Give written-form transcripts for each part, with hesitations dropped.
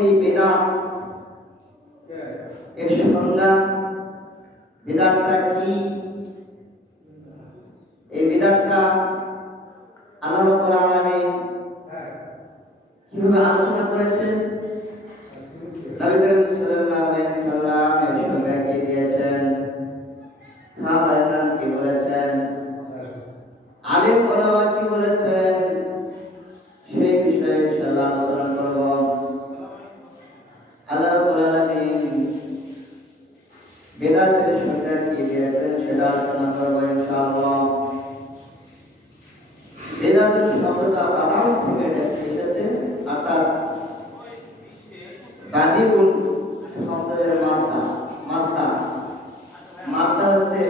এই বেদাত এর সংজ্ঞা, বেদাতটা কি, এই বেদাতটা আল্লাহ রাব্বুল আলামিন কিভাবে আলোচনা করেছেন, নবী করিম সাল্লাল্লাহু আলাইহি ওয়াসাল্লাম এর সংজ্ঞা কি দিয়েছেন, সাহাবায়ে কেরাম কি বলেছেন, আলেম ওলামা কি বলেছেন, সেই বিষয়ে ইনশাআল্লাহ আলোচনা করব। আল্লাহ রাব্বুল আলামিন বেদাতের সংজ্ঞা কি দিয়েছেন সেটা আলোচনা করব ইনশাআল্লাহ। বেদাতের শব্দটা বাদাম থেকে এসেছে, অর্থাৎ বাদিউল শব্দের মাত্রা হচ্ছে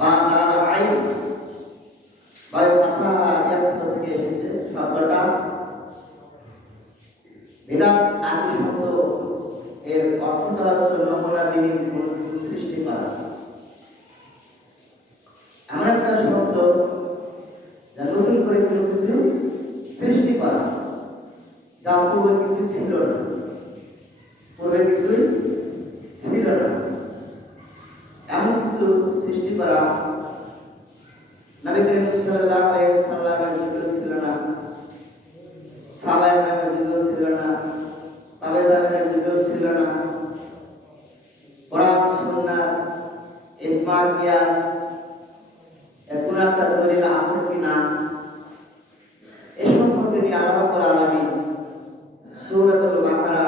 বাদাল আইন বা ফাতা ইয়াত থেকে এসেছে শব্দটা। বেদাত আরবি শব্দ, এর অর্থটা হচ্ছে নমুনাবিহীন কোনো কিছু সৃষ্টি করা। এমন একটা শব্দ যা নতুন করে কোনো কিছু সৃষ্টি করা, যা পূর্বে কিছু ছিল না, পূর্বে কিছুই ছিল না, এমন কিছু সৃষ্টি করা। নবী করিম সাল্লাল্লাহু আলাইহি ওয়াসাল্লামের যুগে ছিল না, সাহাবায়ে কেরামের যুগে ছিল না, তাবেঈনের যুগে ছিল না। কোরআন সুন্নাহ ইজমা কিয়াস এর কোন একটা দলিল আছে কিনা, এ সম্পর্কে নিয়ে আল্লাহ রাব্বুল আলামিন সূরাতুল বাকারা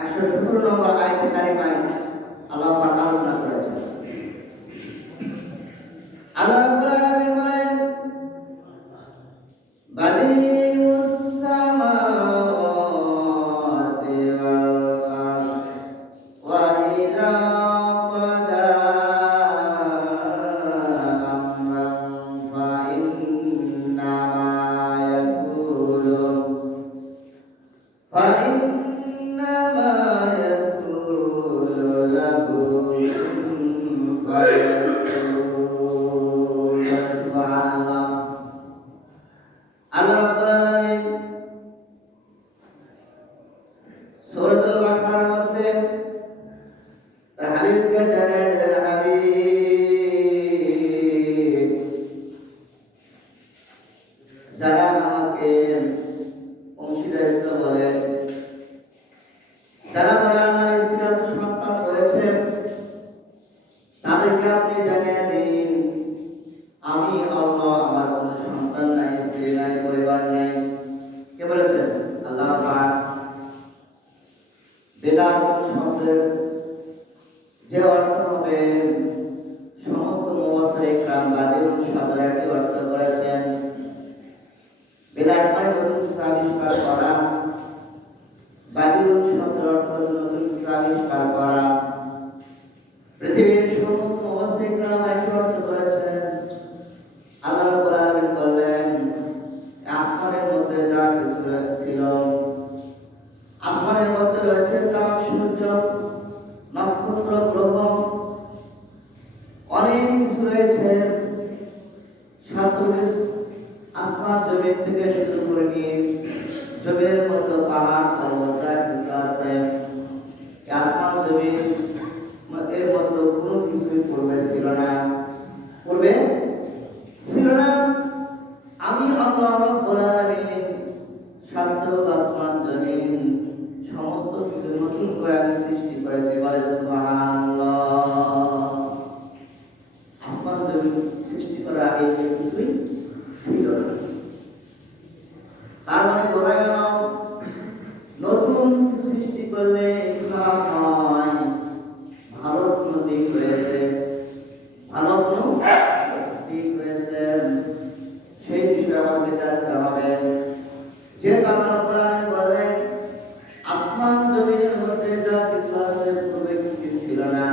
117 নম্বর আয়াতে কারিমায় আল্লাহ পাক আলোচনা করেছেন। আল্লাহ রাব্বুল আলামিন বলেন, বাদিউস সামাওয়াতি ওয়াল আরদ ওয়া ইযা ক্বাদা আমরান ফা ইন্নামা ইয়াকুলু লাহু কুন ফায়াকুন। সুবহানাল্লাহ। আল্লাহ রাব্বুল আলামিন সূরাতুল বাকারার মধ্যে তার হাবিবকে জানিয়ে দিলেন, হাবিব, যারা আমাকে অংশীদারিত্ব বলে, যারা বলে আল্লাহর স্ত্রী আছে, সন্তান রয়েছে, তাদেরকে আপনি জানিয়ে দিন আমি আল্লাহ, আমার কোনো সন্তান নাই, স্ত্রী নাই, পরিবার নাই। কে বলেছেন? আল্লাহ পাক। বেদাত শব্দের যে অর্থ হবে, সমস্ত মুফাসসির کرام বাদিউল শব্দের একটি অর্থ করেছেন। বেদাত মানে নতুন কিছু আবিষ্কার করা, বাদিউল শব্দের অর্থ নতুন কিছু আবিষ্কার করা। পৃথিবীর সমস্ত মুফাসসির کرام একই অর্থ করেছেন। আল্লাহ রাব্বুল আলামিন বললেন, আসমানের মধ্যে যা কিছু ছিল, আসমানের মধ্যে রয়েছে চাঁদ, সূর্য, নক্ষত্র, গ্রহ, অনেক কিছু রয়েছে। সাতদিকে আসমান জমিন থেকে শুরু করে নিয়ে জমিনের মধ্যে পাহাড় পর্বত যা কিছু আছে, আসমান জমিন এর মধ্যে কোনো কিছুই পূর্বে ছিল না, পূর্বে ছিল না। আমি আল্লাহ রাব্বুল আলামিন সাতটা আসমান জমিন সমস্ত কিছু নতুন করে আমি সৃষ্টি করেছি। বলে সুবহানাল্লাহ। আসমান জমিন সৃষ্টি করার আগে কিছুই ছিল না। তার মানে বোঝা গেল, নতুন কিছু সৃষ্টি করলে খারাপ নয়, ভালো কোনো দিক রয়েছে, ভালো কোনো দিক রয়েছে, সেই বিষয়ে আমাদের জানতে হবে। যে আল্লাহ রাব্বুল আলামিন বলেন, আসমান জমিনের মধ্যে যা কিছু আছে পূর্বে কিছু ছিল না,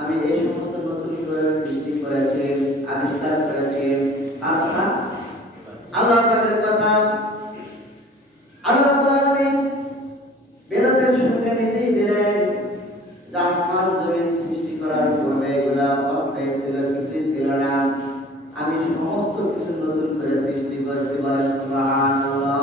আমি এই সমস্ত নতুন করে সৃষ্টি করেছি, আবিষ্কার করেছি। আর কথা আল্লাহ পাকের কথা। আল্লাহ রাব্বুল আলামিন বেদাতের সঙ্গে নিজেই দিলেন, যে আসমান জমিন সৃষ্টি করার পূর্বে এগুলা অস্থায়ী ছিল, কিছুই ছিল না, আমি সমস্ত কিছু নতুন করে সৃষ্টি করেছি। বলেন সুবহানাল্লাহ।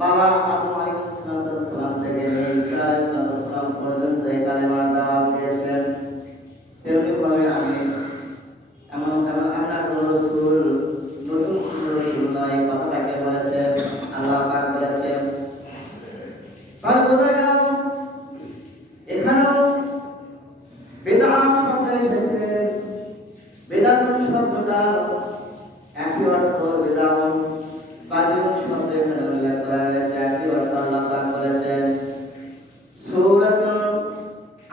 বাবা আদম আলাইহিস সালাম থেকে ঈসা আলাইহিস সালাম পর্যন্ত এই কালেমার দাওয়াত দিয়েছেন। তেমনিভাবে এমন আমরা কোন রাসূল নতুন কোন রাসূল নয়, কথাটাকে বলেছেন আল্লাহ পাক বলেছেন। তার বোঝা গেল এখানেও বেদাত শব্দ এসেছে। বেদাত শব্দটা একই অর্থ, বেদাত বাদিন শব্দ এখানে উল্লেখ করা হয়েছে, একই অর্থ আল্লাহ পাক বলেছেন। সূরাতুল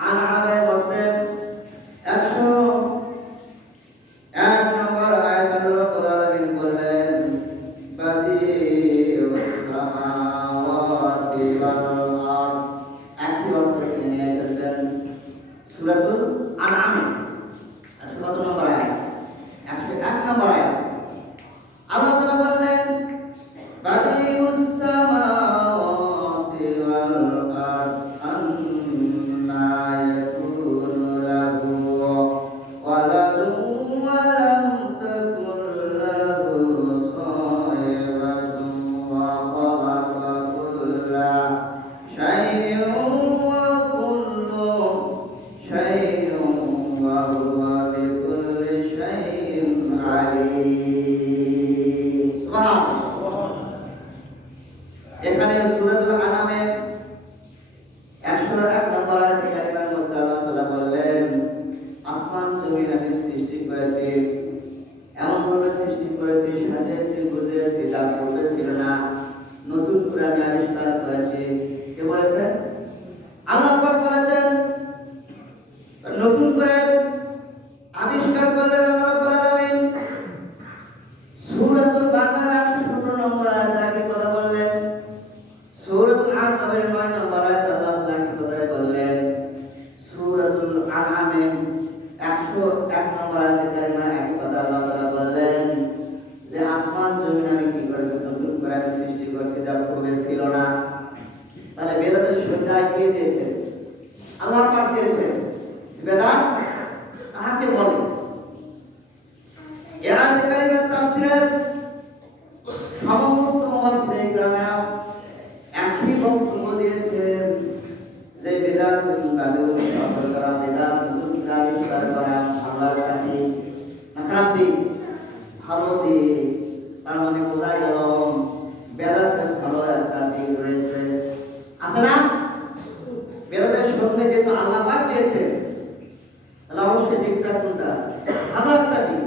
আনআমের মধ্যে 101 নম্বর আয়াতে আল্লাহ রাব্বুল আলামিন বললেন, বাদিউস সামাওয়াতি ওয়াল আরদ, একই অর্থ নিয়ে এসেছেন। সূরাতুল আনআম 100 নম্বর আয়াত, 101 নম্বর আয়াত আল্লাহ তাআলা বললেন, বাদিউস সামাওয়াতি ওয়াল আরদ আন্না ইয়াকুনু লাহু ওয়ালাদুন ওয়া লাম তাকুন লাহু সাহিবাতুন ওয়া খালাqa কুল্লা শাইইন ওয়া কুল্লু শাইইন ওয়া হুয়া বিকুল্লি শাইইন আলীম। সুবহানাল্লাহ। এখানে সূরাতুল আনামে 101 নম্বর আয়াতে কারিমার মধ্যে আল্লাহ তাআলা বললেন, আসমান জমিন আমি সৃষ্টি করেছি, এমন ভাবে সৃষ্টি করেছি, সাজিয়েছি, গুজিয়েছি, যা পূর্বে ছিল না, নতুন করে আমি আবিষ্কার করেছি। কে বলেছেন? আল্লাহ পাক বলেছেন। নতুন করে আবিষ্কার করলেন আল্লাহ রাব্বুল আলামিন। সূরাতুল বাকারা 117 নম্বর আয়াতে একই কথা বললেন। সূরাতুল আনআমের 9 নম্বর আয়াতে আল্লাহ তাআলা একই কথা বললেন। সূরাতুল আনআমে 101 নম্বর আয়াতে কারিমা একই কথা আল্লাহ তাআলা বললেন যে আসমান জমিন আমি কি করেছি, নতুন করে আমি সৃষ্টি করেছি, যা পূর্বে ছিল না। তাহলে বেদাতের সংজ্ঞা কে দিয়েছে? আল্লাহ পাক দিয়েছে। বেদাত কাকে বলে? এই আয়াতে কারিমার তাফসীরের সমস্ত মুফাসসিরিন গ্রামেরা একই বক্তব্য দিয়েছেন যে বেদাত তাদের সম্পর্কে করা, বেদাত নতুন করে আবিষ্কার করা, ভালো একটা দিক না খারাপ দিক? ভালো দিক। তার মানে বোঝা গেল বেদাতের ভালো একটা দিক রয়েছে, আছে না? বেদাতের সঙ্গে যেহেতু আল্লাহ পাক দিয়েছে, তাহলে অবশ্যই দিকটা কোনটা? ভালো একটা দিক।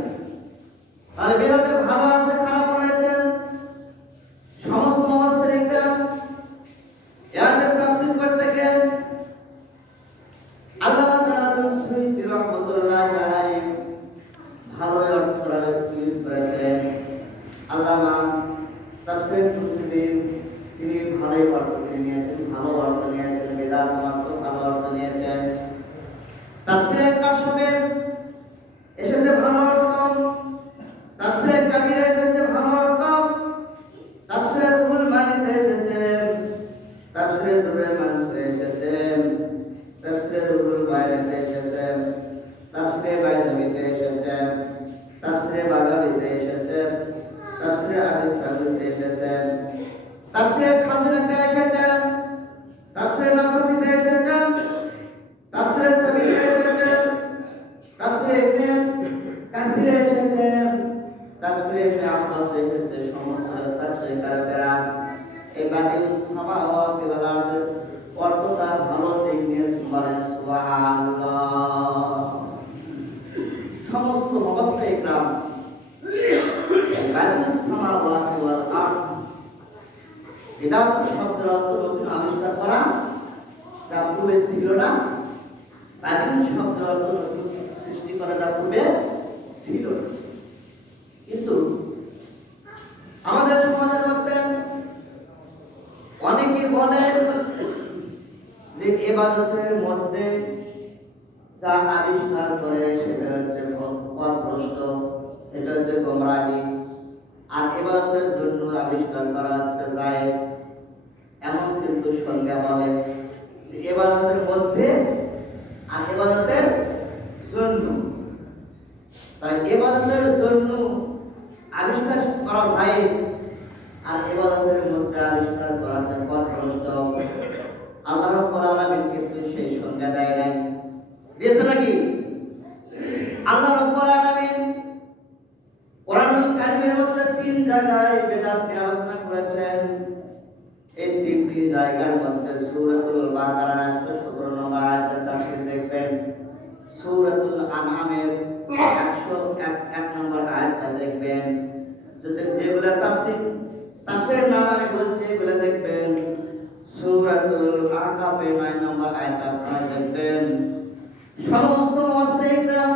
তাহলে বেদাতের ভালো আছে, খারাপ রয়েছে। সমস্ত মুফাসসিরিনরা এর তাফসীর করতে গিয়ে আল্লামা জালালুদ্দিন সুয়ুতী রাহমাতুল্লাহি আলাইহি ভালো অর্থটা ইউজ করেছেন। আল্লামা তাফসীর মুসলিম তিনি ভালো অর্থ নিয়েছেন, ভালো অর্থ নিয়েছেন, বেদাত অর্থ ভালো অর্থ নিয়েছেন। তাফসীরের কাশফে এসেছে ভালো অর্থ, তাফসীরের কাবীরে এসেছে ভালো অর্থ, তাফসীরের রুহুল মানিতে এসেছে, তাফসীরের দুররে মানসুরে এসেছে, তাফসীরের রুহুল বাইনাতে এসেছে, তাফসীরে বাইজামিতে এসেছে, তাফসীরে বাগাবিতে এসেছে, তাফসীরে আবিস সাবিতে এসেছে, তাফসীরে খাজিনাতে এসেছে, তাফসীরে নাসাবিতে এসেছে, তাফসীরে সাবিতে এসেছে, তাফসীরে ইবনে কাসিরে এসেছে, তাফসীরে ইবনে আব্বাসে এসেছে। সমস্ত তাফসীরকারকেরা এই বাদিউস সামাওয়াতি ওয়াল আরদের অর্থটা ভালো দিক নিয়ে বলেন সুবহানাল্লাহ। সমস্ত মুফাসসিরিন کرام বাদিউস সামাওয়াতি ওয়াল আরদ বেদাত শব্দের অর্থ নতুন আবিষ্কার করা, যা পূর্বে ছিল না। বাদিউস শব্দের অর্থ নতুন সৃষ্টি করা, যা পূর্বে ছিল। কিন্তু আমাদের সমাজের মধ্যে অনেকে বলেন যে ইবাদতের মধ্যে যা আবিষ্কার করে সেটা হচ্ছে পথভ্রষ্ট, এটা হচ্ছে গোমরাহি, আর ইবাদতের জন্য আবিষ্কার করা হচ্ছে জায়েজ। এমন কিন্তু সংজ্ঞা বলে যে ইবাদতের মধ্যে আর ইবাদতের জন্য। তাই ইবাদতের জন্য আবিষ্কার করা জায়েজ, আর ইবাদতের মধ্যে আবিষ্কার করা দিয়েছে নাকি? আল্লাহ রাব্বুল আলামিন কোরআনুল কারীমের মধ্যে 3 জায়গায় বেদাত নিয়ে আলোচনা করেছেন। এই 3টি জায়গার মধ্যে সূরাতুল বাকারার 117 নম্বর আয়াতের তাফসীর দেখবেন, সূরাতুল আনআমের 101 নম্বর আয়াতটা দেখবেন, যেগুলো তাফসীরের নাম আমি বলছি এগুলো দেখবেন। সূরাতুল আহকাফের 9 নম্বর আয়াত আপনারা দেখবেন। সমস্ত মুফাসসিররা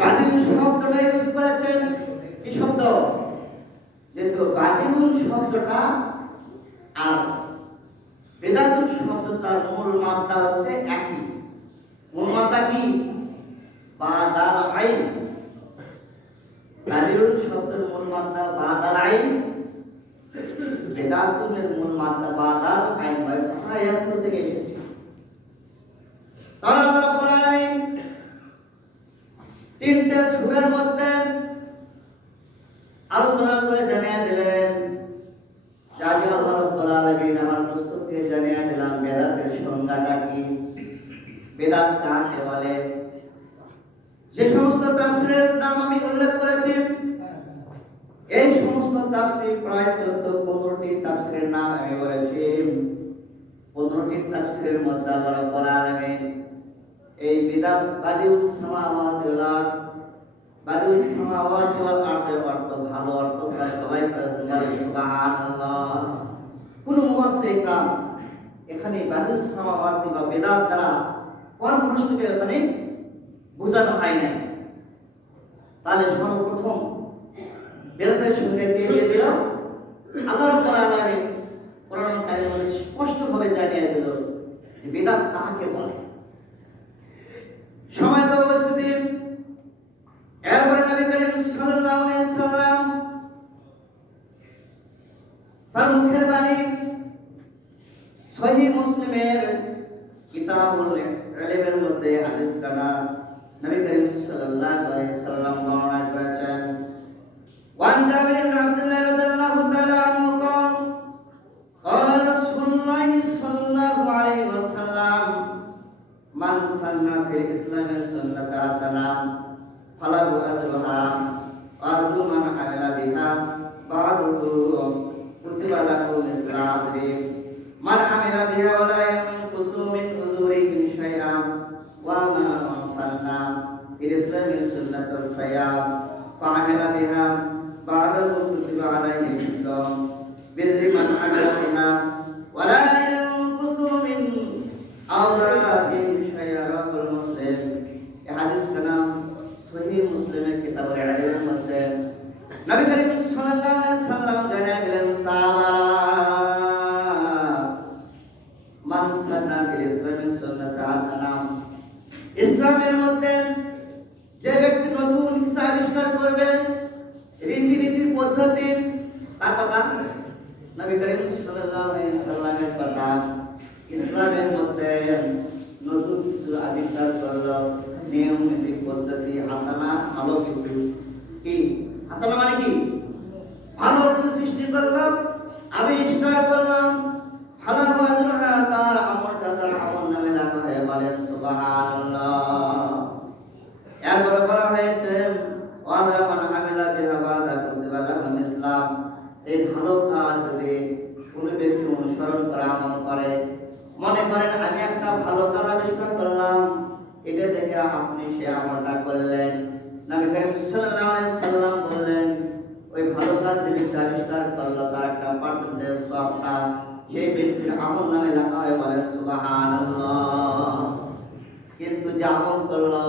বাদিউন শব্দটা ইউজ করেছেন। কি শব্দ? যেহেতু বাদিউন শব্দটা আর বেদাতুন শব্দটার মূল মাত্রা হচ্ছে একই। মূল মাত্রা কি? বাদাল আইন। বাদিউন শব্দের মূল মাত্রা বাদাল আইন, বেদাতুনের মূল মাত্রা বাদাল আইন বা আয়াত থেকে এসেছে। তাহলে আল্লাহ রাব্বুল আলামিন 3টা সূরার মধ্যে আলোচনা করে জানিয়ে দিলেন, যাকে আল্লাহ রাব্বুল আলামিন আমার দোস্তকে জানিয়ে দিলাম বেদাতের সংজ্ঞাটা কি, বেদাত কাকে বলে। যে সমস্ত তাফসীরের নাম আমি উল্লেখ করেছি, এই সমস্ত তাফসীর প্রায় 14-15টি তাফসীরের নাম আমি বলেছি। 15টি তাফসীরের মধ্যে আল্লাহ রাব্বুল আলামিন এই বিদাত বাদিউস সামাওয়াতি ওয়াল আরদ, বাদিউস সামাওয়াতি ওয়াল আরদের অর্থ ভালো অর্থ তারা সবাই করেছেন, সুবহানাল্লাহ। কোন মুফাসসিররা এখানে বাদিউস সামাওয়াতি বা বেদাত দ্বারা কোন প্রশ্নকে এখানে বোঝানো হয় নাই। তাহলে সর্বপ্রথম বেদাতের সঙ্গে কে দিয়ে দিল? আল্লাহ রাব্বুল আলামিন কোরআন কারীমের মধ্যে স্পষ্টভাবে জানিয়ে দিল যে বেদাত কাকে বলে। সম্মানিত উপস্থিতি, এরপরে নবী করিম সাল্লাল্লাহু আলাইহি সাল্লাম তার মুখের বাণী সহিহ মুসলিমের কিতাবুল ইলমের মধ্যে হাদিস কানা নবী করিম সাল্লাল্লাহু আলাইহি সাল্লাম বর্ণনা করেছেন। ওয়ান জাবির ইবনে আব্দুল্লাহ রাদিয়াল্লাহু তাআলা আনহু قال قال رسول الله صلى الله عليه وسلم من سن في الإسلام سنة حسنة فله أجرها وأجر من عمل بها بعده كتب له مثل أجره من عمل بها ولا ينقص من أجورهم شيئا ومن سن في الإسلام سنة الصيام فعمل بها بعده كتب عليه مثل بر من عمل بها ولا ينقص من أجرهم شيئا رواه مسلم। এই হাদিসটা নাম সহিহ মুসলিমের কিতাবুল ইলমের মধ্যে নবী করিম সাল্লাল্লাহু আলাইহি সাল্লাম জানিয়ে দিলেন, সাহাবারা, মান সান্না ফিল ইসলামি সুন্নাত হাসানা, ইসলামের মধ্যে যে ব্যক্তি নতুন কিছু আবিষ্কার করবে, রীতিনীতি পদ্ধতি, তার কথা নবী করিম সাল্লাল্লাহু আলাইহি সাল্লামের কথা। ইসলামের মধ্যে নতুন কিছু আবিষ্কার করলো, নিয়ম নীতি পদ্ধতি হাসানা, ভালো কিছু। কি হাসানা মানে? কি ভালো কিছু সৃষ্টি করলাম, আবিষ্কার করলাম, ভালো আজরহা, তার আমলটা তার আমলনামে লেখা হয়ে বলেন সুবহানাল্লাহ। এরপরে বলা হয়েছে ওয়াদা মান আমিলা বিহা বাদা কুতিবা লাহু ইসলাম। এই ভালো কাজ যদি কোনো ব্যক্তি অনুসরণ করে আমল করে, মনে করেন আমি একটা ভালো কাজ আবিষ্কার করলাম, এটা দেখে আপনি সে আমলটা করলেন, নবী করিম সাল্লাল্লাহু আলাইহি সাল্লাম বললেন ওই ভালো কাজ যে ব্যক্তি আবিষ্কার করলো তার একটা পার্সেন্টেজ সবটা সেই ব্যক্তির আমল নামে লেখা হয়, বলেন সুবহানাল্লাহ। কিন্তু যে আমল করলো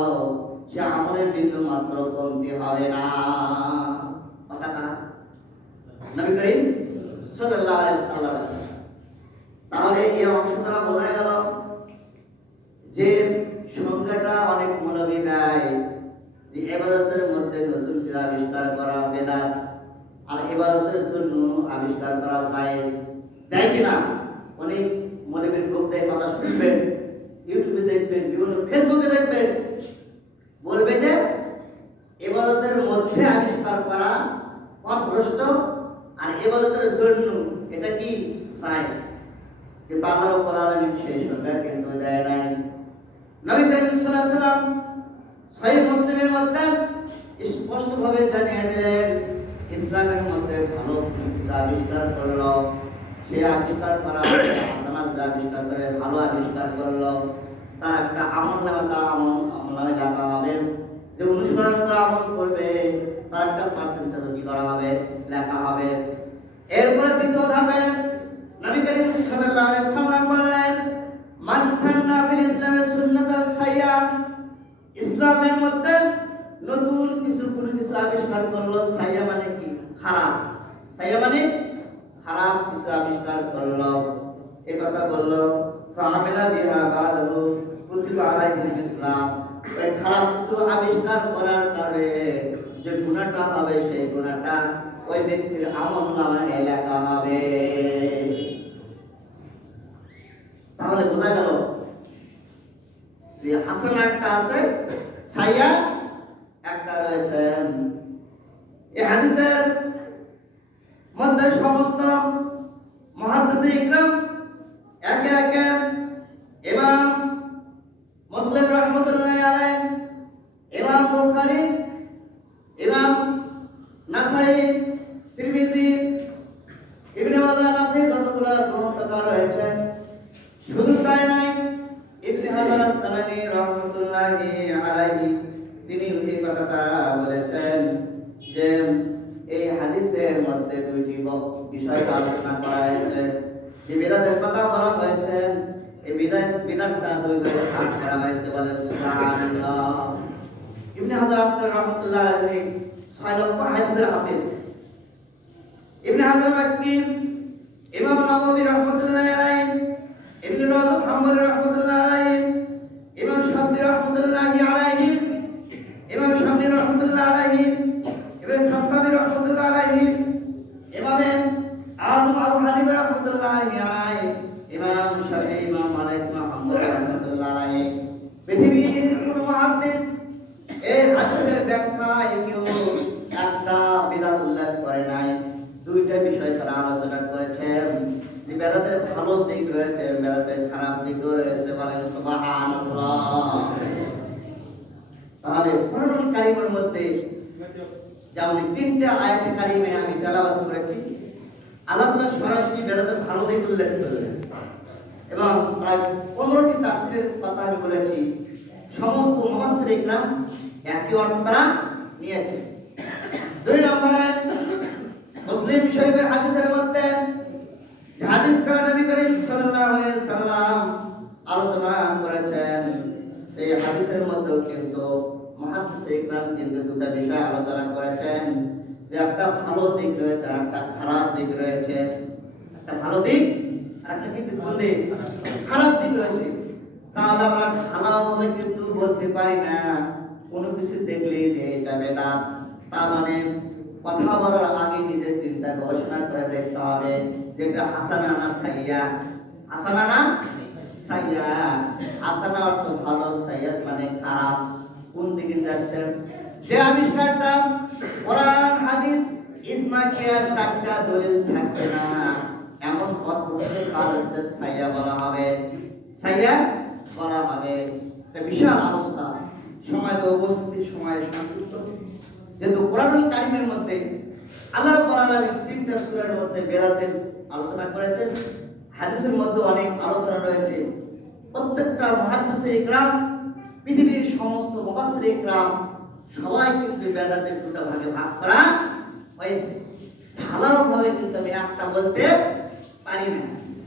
সে আমলের বিন্দু মাত্র কমতি হবে না। কথাটা নবী করিম সাল্লাল্লাহু আলাইহি সাল্লাম। তাহলে এই অংশ দ্বারা বোঝা গেল যে সংজ্ঞাটা অনেক মৌলবী দেয় যে ইবাদতের মধ্যে নতুন কিছু আবিষ্কার করা বেদাত, আর ইবাদতের জন্য আবিষ্কার করা জায়েজ। দেয় কিনা? অনেক মৌলবীর লোক দেয়, কথা শুনবেন, ইউটিউবে দেখবেন, বিভিন্ন ফেসবুকে দেখবেন, বলবে যে ইবাদতের মধ্যে আবিষ্কার করা পথভ্রষ্ট, আর ইবাদতের জন্য এটা কি জায়েজ। কিন্তু আল্লাহ রাব্বুল আলামিন সেই সংজ্ঞা কিন্তু দেয় নাই। নবী করিম সাল্লাল্লাহু আলাইহি ওয়াসাল্লাম সহিহ মুসলিমের মধ্যে স্পষ্টভাবে জানিয়ে দিলেন, ইসলামের মধ্যে ভালো কিছু আবিষ্কার করলো, সে আবিষ্কার করা হাসানাত আবিষ্কার করে ভালো আবিষ্কার করলো, তার একটা আমল নামে তার আমল নামে লেখা হবে। যে অনুসরণ করে আমল করবে তার একটা পার্সেন্টেজ কি করা হবে, লেখা হবে। এরপরে দ্বিতীয় ধাপে নবী করিম সাল্লাল্লাহু আলাইহি সাল্লাম বললেন, মান সান্না ফিল ইসলামে সুন্নাতাস সাইয়্যা, ইসলামের মধ্যে নতুন কিছু কোনো কিছু আবিষ্কার করলো, সাইয়্যা মানে কি, খারাপ, সাইয়্যা মানে খারাপ কিছু আবিষ্কার করলো, এই কথা বললো, ফাআমিলা বিহা বাদাহু কুতিবা আলাইহিল ইসলাম, এই খারাপ কিছু আবিষ্কার করার কারণে যে গুনাহটা হবে সেই গুনাহটা ওই ব্যক্তির আমলনামায় লেখা হবে। তাহলে বোঝা গেল যে হাসানা একটা আছে, সাইয়্যা একটা রয়েছে। এই হাদিসের মধ্যে সমস্ত মুহাদ্দিসে ইকরাম একে একে ইমাম মুসলিম রাহমাতুল্লাহি আলাইহি, ইমাম বুখারী, ইমাম নাসাই, তিরমিজি, ইবনে মাজাহ, নাসাই যতগুলো গ্রন্থকার রয়েছে, শুধু তাই নয়, ইবনে হাজার আসকালানী রাহমাতুল্লাহি আলাইহি তিনি এই কথাটা বলেছেন যে এই হাদিসের মধ্যে দুইটি বিষয় আলোচনা করা হয়েছে। যে বিদআতের কথা বলা হয়েছে, এই বিদআতটা দুই ভাগে ভাগ করা হয়েছে, বলেন সুবহানাল্লাহ। ইবনে হাজার আসকালানী রাহমাতুল্লাহি আলাইহি 6 লক্ষ হাদিসের হাফেজ। ইবনে হাজার মাক্কি, ইমাম নববী রাহমাতুল্লাহি আলাইহি, ইবনে রাজব হাম্বলী রাহমাতুল্লাহি আলাইহি, ইমাম শাফিঈ রাহমাতুল্লাহি আলাইহি, ইমাম শাফিঈ রাহমাতুল্লাহি আলাইহি, ইবনে খাত্তাবী রাহমাতুল্লাহি আলাইহি, ইমাম আযম আবু হানিফা রাহমাতুল্লাহি আলাইহি, ইমাম শাফিঈ, ইমাম মালিক, ইমাম হাম্বলী রাহমাতুল্লাহি আলাইহি, পৃথিবীর কোন মুহাদ্দিস এই হাদিসের ব্যাখ্যায় কেউ একটা বিদআত উল্লেখ করে নাই। দুইটা বিষয় তারা আলোচনা করেছেন, যে বেদাতের ভালো দিক রয়েছে, বেদাতের খারাপ দিকও রয়েছে, বলেন সুবহানাল্লাহ। তাহলে কোরআনুল কারীমের মধ্যে যেমন তিনটা আয়াতে কারিমে আমি তেলাওয়াত করেছি, আল্লাহ তাআলা সরাসরি বেদাতের ভালো দিক উল্লেখ করলেন, এবং প্রায় 15টি তাফসীরের কথা আমি বলেছি। সমস্ত মুফাসসির ইকরাম একই অর্থ তারা নিয়েছে। দুই নম্বরে মুসলিম শরীফের হাদিসের মধ্যে যে হাদিস কালা নবী করিম সাল্লাল্লাহু আলাইহি সাল্লাম আলোচনা করেছেন, সেই হাদিসের মধ্যেও কিন্তু মুহাদ্দিসে ইকরাম কিন্তু দুটো বিষয় আলোচনা করেছেন, যে একটা ভালো দিক রয়েছে আর একটা খারাপ দিক রয়েছে। একটা ভালো দিক আর একটা কিন্তু কোন দিক, খারাপ দিক রয়েছে। তাহলে আমরা ভালোভাবে কিন্তু বলতে পারি না কোনো কিছু দেখলে যে এটা বেদাত। তার মানে কথা বলার আগে নিজের চিন্তা গবেষণা করে দেখতে হবে যেটা হাসানা না সাইয়্যা। হাসানা না সাইয়্যা, হাসানা অর্থ ভালো, সাইয়্যা মানে খারাপ। কোন দিকে যাচ্ছে? যে আবিষ্কারটা কোরআন হাদিস ইজমা কিয়ার চারটা দলিল থাকবে না এমন পদ্ধতির কাজ হচ্ছে সাইয়্যা বলা হবে, সাইয়্যা বলা হবে। একটা বিশাল আলোচনা, সময় তো উপস্থিতির সময় সংক্ষিপ্ত। যেহেতু কোরআনুল কারীমের মধ্যে আল্লাহ রাব্বুল আলামিন তিনটা সূরার মধ্যে বেদাতের আলোচনা করেছেন, হাদিসের মধ্যে অনেক আলোচনা রয়েছে। প্রত্যেকটা মুহাদ্দিসে ইকরাম, পৃথিবীর সমস্ত মুফাসসিরে ইকরাম সবাই কিন্তু বেদাতের দুটো ভাগে ভাগ করা হয়েছে। ভালোভাবে কিন্তু আমি একটা বলতে পারি না।